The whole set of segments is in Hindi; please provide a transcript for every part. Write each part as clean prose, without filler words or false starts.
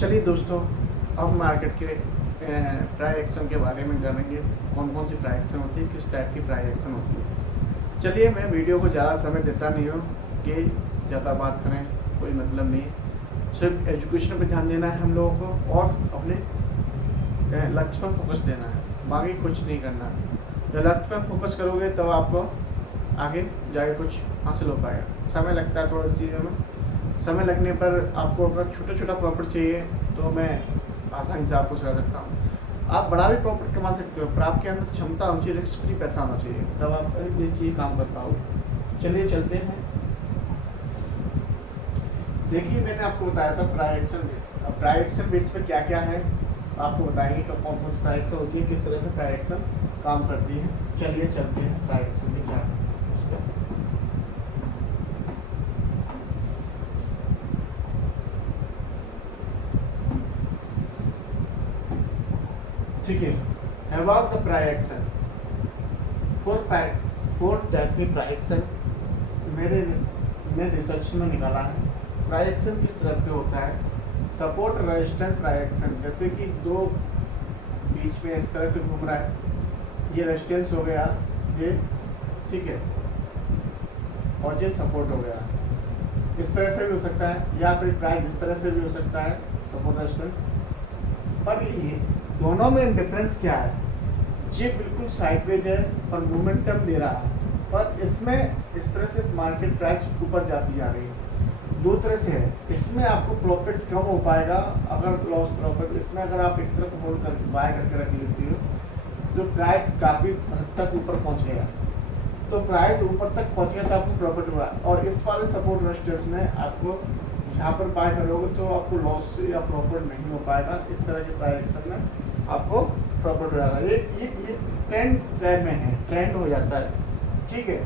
चलिए दोस्तों, अब मार्केट के प्राइस एक्शन के बारे में जानेंगे। कौन कौन सी प्राइस एक्शन होती है, किस टाइप की प्राइस एक्शन होती है। चलिए, मैं वीडियो को ज़्यादा समय देता नहीं हूँ कि ज़्यादा बात करें, कोई मतलब नहीं। सिर्फ एजुकेशन पे ध्यान देना है हम लोगों को और अपने लक्ष्य पर फोकस देना है, बाकी कुछ नहीं करना। जब लक्ष्य पर फोकस करोगे तब आपको आगे जाके कुछ हासिल हो पाएगा। समय लगता है थोड़ा सी चीज़ों में। समय लगने पर आपको अगर छोटा छोटा प्रॉफिट चाहिए तो मैं आसानी से आपको सिखा सकता हूँ। आप बड़ा भी प्रॉफिट कमा सकते हो, पर आपके अंदर क्षमता होनी चाहिए, रिस्क फ्री पैसा होना चाहिए, तब आप ये चीज़ काम कर पाओगे। चलिए चलते हैं। देखिए, मैंने आपको बताया था प्राइस एक्शन बेस। अब प्राइस एक्शन बेस पर क्या क्या है आपको बताएंगे कि कौन कौन सी प्राइस एक्शन होती है, किस तरह से प्राइस एक्शन काम करती है। चलिए चलते हैं प्राइस एक्शन के चार्ट। ठीक है, about the price action four type की प्राइस एक्शन मेरे रिसर्च में निकाला है। प्राइस एक्शन किस तरह पे होता है? सपोर्ट रेजिस्टेंट प्राइस एक्शन, जैसे कि दो बीच में इस तरह से घूम रहा है, ये रेजिस्टेंस हो गया ये, ठीक है, और ये सपोर्ट हो गया। इस तरह से भी हो सकता है, या फिर प्राइस इस तरह से भी हो सकता है, सपोर्ट रेजिस्टेंस। पर ये दोनों में डिफरेंस क्या है? ये बिल्कुल साइडवेज है और मोमेंटम दे रहा है, पर इसमें इस तरह से मार्केट प्राइस ऊपर जाती जा रही है। दो तरह से है, इसमें आपको प्रॉफिट कम हो पाएगा अगर लॉस प्रॉफिट। इसमें अगर आप एक तरफ होल्ड कर बाय करके रख लेती हो तो प्राइस काफ़ी हद तक ऊपर पहुंच गया, तो प्राइस ऊपर तक पहुंच गया तो आपको प्रॉफिट हुआ। और इस वाले सपोर्ट रेजिस्टेंस में आपको यहाँ पर बाय करोगे तो आपको लॉस या प्रॉफिट नहीं हो पाएगा। इस तरह के प्राइस एक्शन में आपको प्रॉफिट हो जाएगा। ये ट्रेंड में है, ट्रेंड हो जाता है, ठीक है।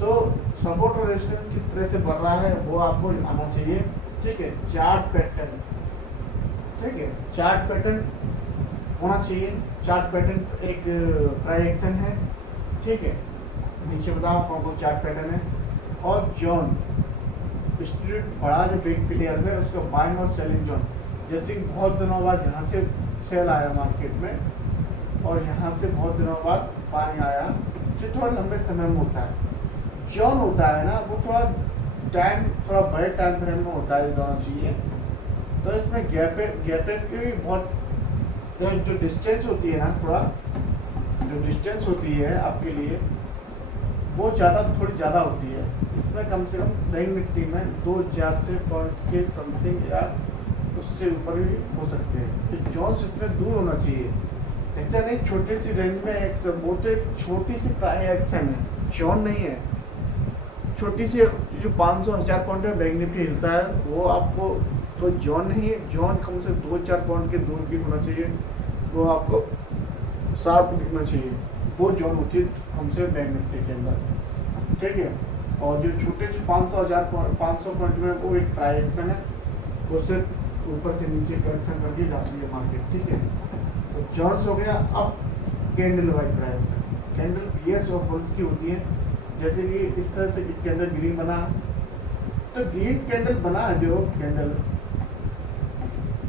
तो सपोर्ट और रेजिस्टेंस किस तरह से बढ़ रहा है वो आपको आना चाहिए, ठीक है। चार्ट पैटर्न, ठीक है, चार्ट पैटर्न होना चाहिए। चार्ट पैटर्न एक प्राइस एक्शन है, ठीक है। नीचे बताओ कौन कौन चार्ट पैटर्न है। और जोन स्टूडेंट बड़ा जो बिग प्लेयर है उसका बाइंग और सेलिंग जोन, जैसे कि बहुत दिनों बाद यहाँ से सेल आया मार्केट में और यहाँ से बहुत दिनों बाद बाइंग आया, जो थोड़ा लंबे समय में होता है। जोन होता है ना, वो थोड़ा बड़े टाइम फ्रेम में होता है, दोनों चाहिए। तो इसमें गैप की भी बहुत जो डिस्टेंस होती है ना, थोड़ा जो डिस्टेंस होती है आपके लिए वो थोड़ी ज़्यादा होती है। इसमें कम से कम बैंक निफ्टी में 2000 से पॉइंट के समथिंग या उससे ऊपर भी हो सकते हैं। तो जोन्स इतने दूर होना चाहिए, ऐसा नहीं छोटी सी रेंज में एक वो तो एक छोटी सी प्राइस एक्शन है, जोन नहीं है। छोटी सी जो 500-1000 पॉइंट में बैंक निफ्टी हिलता है वो आपको तो जोन नहीं है। जोन कम से 2-4 पॉइंट के दूर की होना चाहिए, वो आपको शार्प दिखना चाहिए, वो जोन होती है हमसे बैंक निफ्टी के अंदर, ठीक है। और जो छोटे 500 पॉइंट में वो एक प्राइस एक्शन है, वो सिर्फ ऊपर से नीचे करेक्शन करके जाती है मार्केट, ठीक है। तो जॉन्स हो गया। अब candle wise price action, candle bears और बुल्स की होती है। जैसे कि इस तरह से कैंडल ग्रीन बना, तो ग्रीन कैंडल बना है, जो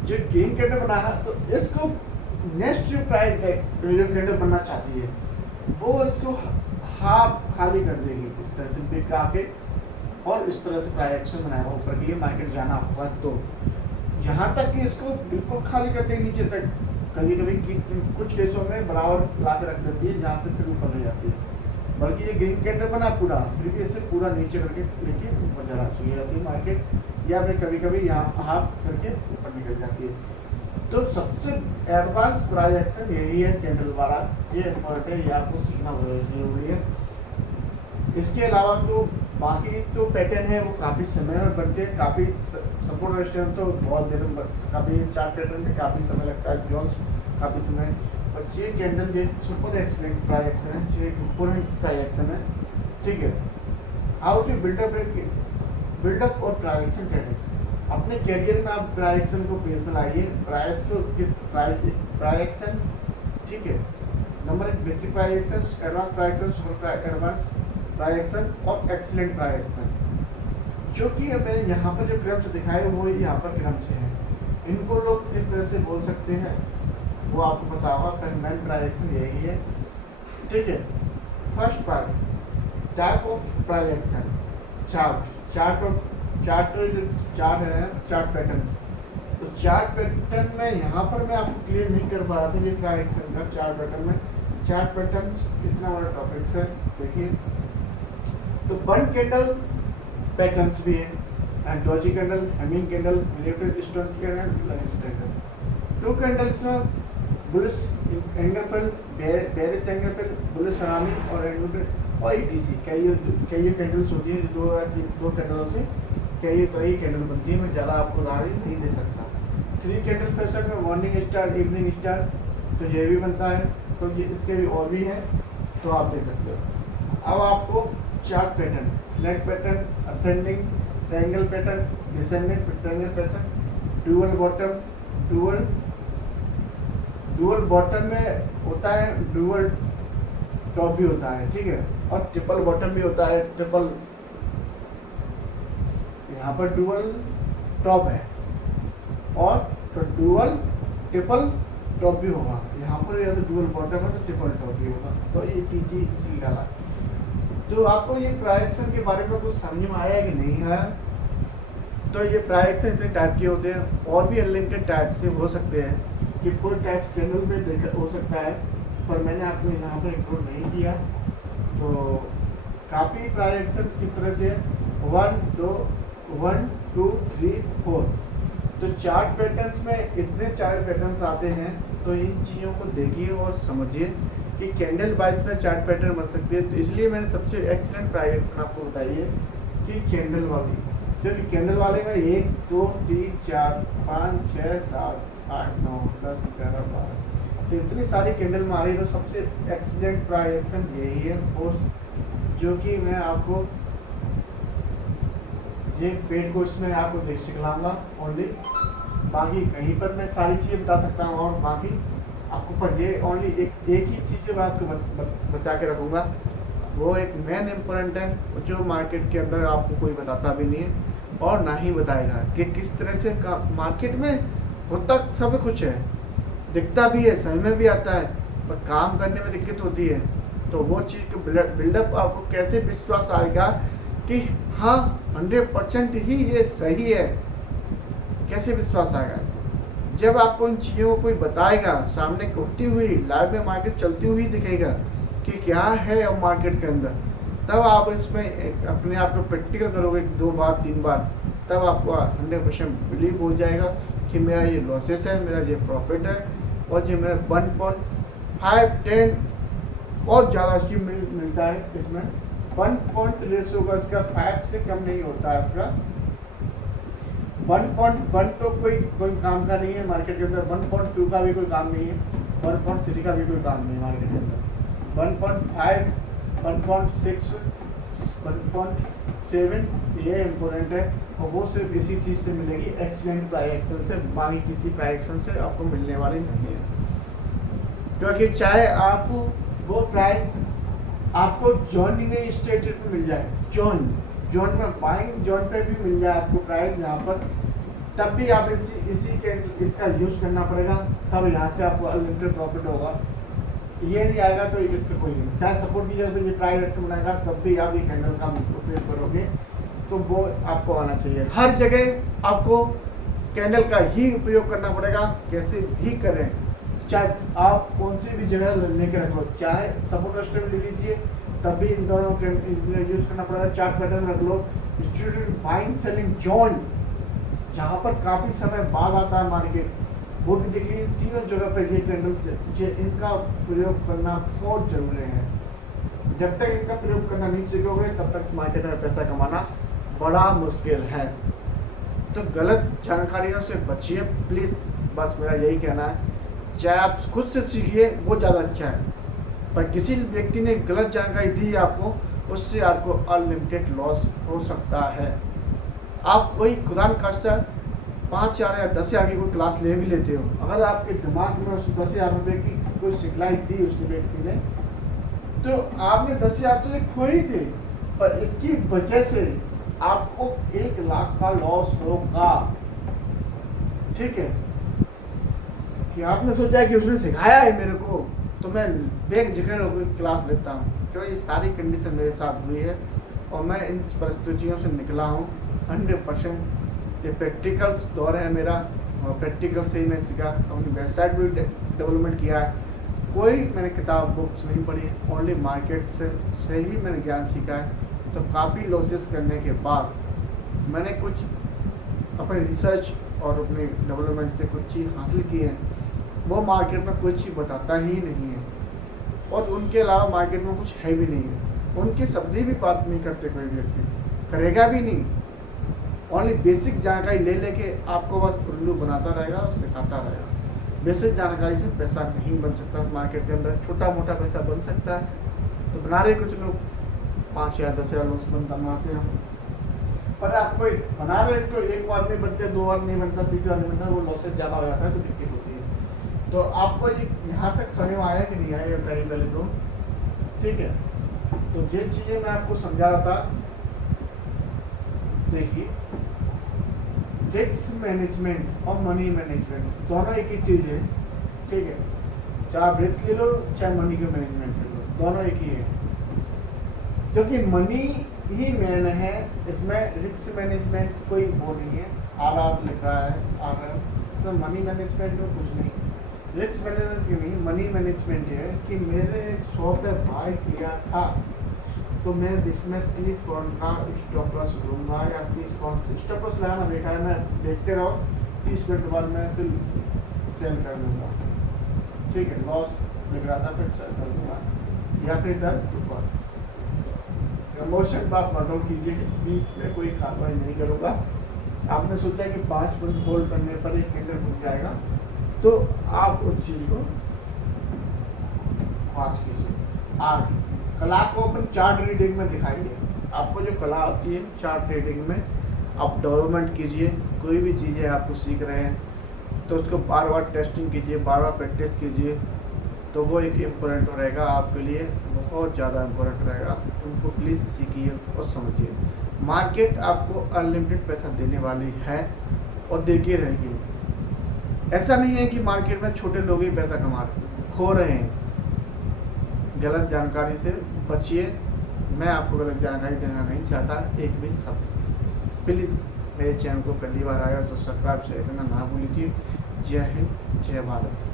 ग्रीन कैंडल बना है, तो इसको नेक्स्ट जो प्राइस जो कैंडल बनना चाहती है वो इसको हाफ खाली कर देगी, इस तरह से बिक आके, और इस तरह से प्राइस एक्शन बनाएगा ऊपर के लिए मार्केट जाना होगा। तो यहाँ तक कि इसको बिल्कुल खाली कर देगी नीचे तक, कभी कभी कुछ केसों में बराबर ला के रख देती है, जहाँ से फिर ऊपर ले जाती है। बल्कि ये ग्रीन कैंडल बना पूरा, फिर भी इससे पूरा नीचे करके लेके ऊपर जाना चाहिए अपनी मार्केट, या फिर कभी कभी यहाँ हाफ करके ऊपर निकल जाती है। तो सबसे एडवांस प्राइस एक्शन यही है कैंडल वाला, ये इम्पोर्टेंट है, ये आपको सीखना जरूरी है। इसके अलावा तो बाकी जो पैटर्न है वो काफ़ी समय में बनते हैं, काफ़ी सपोर्ट रेजिस्टेंस तो बहुत देर में काफ़ी चार्ट पैटर्न में काफ़ी समय लगता है, जोन्स काफ़ी समय। और ये कैंडल ये सुपर एक्सलेंट प्राइस एक्शन है, ये ऊपर प्राइस एक्शन है, ठीक है। हाउ टू बिल्डअप और प्राइस एक्शन ट्रेडिंग। अपने कैरियर में आप प्राइस एक्शन को बेस में लाइए, प्राइस को किस प्राइस एक्शन, ठीक है। Number 1 basic price action, advance price action, super advance price action और एक्सीलेंट प्राइस एक्शन। जो कि मैंने यहाँ पर जो क्रम से दिखाए वो यहाँ पर क्रम से है। इनको लोग किस तरह से बोल सकते हैं वो आपको पता होगा, पर मेन ट्रांजैक्शन यही है, ठीक है। First part type of transaction, chart patterns. तो चार्ट पैटर्न में यहाँ पर मैं आपको क्लियर नहीं कर पा रहा था ये ट्रांजैक्शन का चार्ट पैटर्न में। चार्ट पैटर्न्स इतना बड़ा टॉपिक्स है, देखिए। तो वन कैंडल पैटर्न्स भी है, doji candle, hanging candle, related stone candle, lunch candle. Two candles में बुलिश एंगल पर, बेरिश एंगल पर, बुलिश सलामी और एंगल पर, और ईटीसी कई कैंडल्स होती है, दो कैंडलों से कई कैंडल बनती है। मैं ज़्यादा आपको उदाहरण नहीं दे सकता। थ्री कैंडल पैटर्न में मॉर्निंग स्टार, इवनिंग स्टार, तो ये भी बनता है, तो ये इसके भी और भी हैं, तो आप देख सकते हो। अब आपको chart pattern, flag pattern, ascending triangle pattern, descending triangle pattern, dual bottom में होता है, डुअल टॉप भी होता है, ठीक है, और ट्रिपल बॉटम भी होता है। ट्रिपल, यहाँ पर डुअल टॉप है और तो डुअल ट्रिपल टॉप भी होगा, यहाँ पर या तो डुअल बॉटम है तो ट्रिपल टॉप भी होगा, तो ये चीज़ निकाला। तो आपको ये ट्रांजैक्शन के बारे में कुछ समझ में आया कि नहीं आया? तो ये ट्रांजैक्शन इतने टाइप के होते हैं, और भी अनलिमिटेड टाइप से हो सकते हैं कि फुल टाइप्स कैंडल में देख हो सकता है, पर मैंने आपको यहाँ पर इंक्लूड नहीं किया। तो काफ़ी ट्रांजैक्शन किस तरह से 1 2 3 4, तो चार्ट पैटर्न्स में इतने चार्ट पैटर्न्स आते हैं, तो इन चीज़ों को देखिए और समझिए कि कैंडल वाइज में चार्ट पैटर्न बन सकती है। तो इसलिए मैंने सबसे एक्सीलेंट ट्रांजैक्शन आपको बताई है कि कैंडल वाली, जो कि कैंडल वाले में 1 2 3 4 5 6 7 8 9 10 11 12, तो इतनी सारी कैंडल में आ रही है। तो सबसे एक्सीलेंट ट्रांजैक्शन यही है पोस्ट, जो कि मैं आपको ये पेड कोर्स में आपको देख सिखलाऊंगा ओनली। बाकी कहीं पर मैं सारी चीज़ें बता सकता हूँ, और बाकी आपको पर ये ओनली एक ही चीज़ मैं आपको बचा के रखूँगा, वो एक मेन इम्पोर्टेंट है, जो मार्केट के अंदर आपको कोई बताता भी नहीं है और ना ही बताएगा कि किस तरह से मार्केट में होता सब कुछ है, दिखता भी है, समझ में भी आता है, पर काम करने में दिक्कत होती है। तो वो चीज़ को बिल्डअप आपको कैसे विश्वास आएगा कि हाँ 100% ही ये सही है, कैसे विश्वास आएगा? जब आपको इन चीज़ों को कोई बताएगा, सामने होती हुई लाइव में मार्केट चलती हुई दिखेगा कि क्या है अब मार्केट के अंदर, तब आप इसमें अपने आप को प्रैक्टिकल करोगे 2 बार 3 बार, तब आपको 100% बिलीव हो जाएगा कि मेरा ये लॉसेस है, मेरा ये प्रॉफिट है, और ये मेरा 1.5 10 और ज़्यादा चीज मिलता है इसमें। 1 पॉइंट रेशियो का इसका 5 से कम नहीं होता है इसका। 1.1 तो कोई काम का नहीं है मार्केट के अंदर, 1.2 का भी कोई काम नहीं है, 1.3 का भी कोई काम नहीं है मार्केट के अंदर। 1.5 1.6 1.7 ये इम्पोर्टेंट है, और वो सिर्फ इसी चीज़ से मिलेगी, एक्सीलेंट ट्रांजैक्शन से, बाकी किसी ट्रांजैक्शन से आपको मिलने वाली नहीं है। क्योंकि चाहे आप वो प्राइस आपको जॉइनिंग स्टेटस पे मिल जाए, जोन में बाइंग जोन पे भी मिल जाए आपको प्राइस यहाँ पर, तब भी आप इसी के इसका यूज़ करना पड़ेगा, तब यहाँ से आपको अनलिमिटेड प्रॉफिट होगा। ये नहीं आएगा तो इसका कोई नहीं, चाहे सपोर्ट की जगह पे ये प्राइस अच्छा बनाएगा, तब भी आप ये कैंडल का उपयोग करोगे, तो वो आपको आना चाहिए। हर जगह आपको कैंडल का ही उपयोग करना पड़ेगा, कैसे भी करें, चाहे आप कौन सी भी जगह लेके रखो, चाहे सपोर्ट स्टेप ले लीजिए, तब भी इन दोनों यूज करना पड़ेगा। चार्ट पैटर्न रख लो, बाइंग सेलिंग जोन, जहाँ पर काफ़ी समय बाद आता है मार्केट, वो भी देख लीजिए। तीनों जगह पर ये कैंडल, इनका प्रयोग करना बहुत जरूरी है। जब तक इनका प्रयोग करना नहीं सीखोगे, तब तक इस मार्केट में पैसा कमाना बड़ा मुश्किल है। तो गलत जानकारियों से बचिए प्लीज़, बस मेरा यही कहना है। चाहे आप खुद से सीखिए, वो ज़्यादा अच्छा है, पर किसी व्यक्ति ने गलत जानकारी दी आपको, उससे आपको अनलिमिटेड लॉस हो सकता है। आप कोई खुदा न खास्ता 5,000 या 10,000 की कोई क्लास ले भी लेते हो, अगर आपके दिमाग में उस 10,000 रुपये की कोई सिखलाई दी उस व्यक्ति ने, तो आपने 10,000 तो खो ही थे, पर इसकी वजह से आपको 1 लाख का लॉस होगा। ठीक है, कि आपने सोचा कि उसने सिखाया है मेरे को तो मैं बेग जिक्र होकर क्लास लेता हूँ, क्यों ये सारी कंडीशन मेरे साथ हुई है और मैं इन परिस्थितियों से निकला हूँ 100%। ये प्रैक्टिकल्स दौर है मेरा और प्रैक्टिकल से ही मैं सीखा, अपनी वेबसाइट भी डेवलपमेंट किया है। कोई मैंने किताब बुक्स नहीं पढ़ी, ओनली मार्केट से ही मैंने ज्ञान सीखा है। तो काफ़ी लॉसेस करने के बाद मैंने कुछ अपने रिसर्च और अपने डेवलपमेंट से कुछ चीज़ हासिल की है, वो मार्केट में कोई चीज़ बताता ही नहीं है और उनके अलावा मार्केट में कुछ है भी नहीं है। उनके शब्द भी बात नहीं करते, कोई व्यक्ति करेगा भी नहीं। ओनली बेसिक जानकारी ले लेके आपको बस उल्लू बनाता रहेगा और सिखाता रहेगा। बेसिक जानकारी से पैसा नहीं बन सकता मार्केट के अंदर, छोटा मोटा पैसा बन सकता है तो बना रहे कुछ लोग 5,000 10,000 लोग बनाते हैं, पर आपको बना रहे तो एक बार नहीं बनते, 2 बार नहीं बनता, 3 बार नहीं बनता, वो लॉसेज ज़्यादा हो जाता है तो दिक्कत होती है। तो आपको ये यहाँ तक समझ में आया कि नहीं आया बताइए पहले तो, ठीक है। तो ये चीज़ें मैं आपको समझा रहा था। देखिए, रिस्क मैनेजमेंट और मनी मैनेजमेंट दोनों एक ही चीज़ है, ठीक है। चाहे आप रिस्क ले लो चाहे मनी का मैनेजमेंट ले लो, दोनों एक ही है, क्योंकि मनी ही मेन है इसमें। रिस्क मैनेजमेंट कोई वो नहीं है, आर लिख रहा है आर, इसमें मनी मैनेजमेंट में कुछ नहीं। रिस्क मैनेजमेंट क्यों नहीं, मनी मैनेजमेंट है कि मेरे 100 पे बाय किया था तो मैं इसमें 30 पाउंड का स्टॉप लॉस लूँगा या 30 पाउंड स्टॉप लॉस लगाना बेकार है, मैं देखते रहो 30 मिनट बाद मैं सिर्फ सेल कर दूँगा, ठीक है। लॉस लग रहा था फिर सेल कर दूँगा या फिर इधर ऊपर। इमोशन आप कंट्रोल कीजिए, बीच में कोई कार्रवाई नहीं करूँगा। आपने सोचा कि 5 मिनट होल्ड करने पर एक कैंडल रुक जाएगा तो आप उस चीज़ को पाँच कीजिए। आज कला को अपन चार्ट रीडिंग में दिखाएंगे। आपको जो कला होती है चार्ट रीडिंग में आप डेवलपमेंट कीजिए। कोई भी चीज़ें आपको सीख रहे हैं तो उसको बार बार टेस्टिंग कीजिए, बार बार प्रैक्टिस कीजिए, तो वो एक इम्पोर्टेंट रहेगा आपके लिए, बहुत ज़्यादा इम्पोर्टेंट रहेगा। उनको प्लीज़ सीखिए और समझिए। मार्केट आपको अनलिमिटेड पैसा देने वाली है और देके रहेगी। ऐसा नहीं है कि मार्केट में छोटे लोग ही पैसा कमा खो रहे हैं। गलत जानकारी से बचिए। मैं आपको गलत जानकारी देना नहीं चाहता एक भी शब्द। प्लीज़ मेरे चैनल को पहली बार आया तो सब्सक्राइब शेयर करना ना भूलिए। जय हिंद, जय भारत।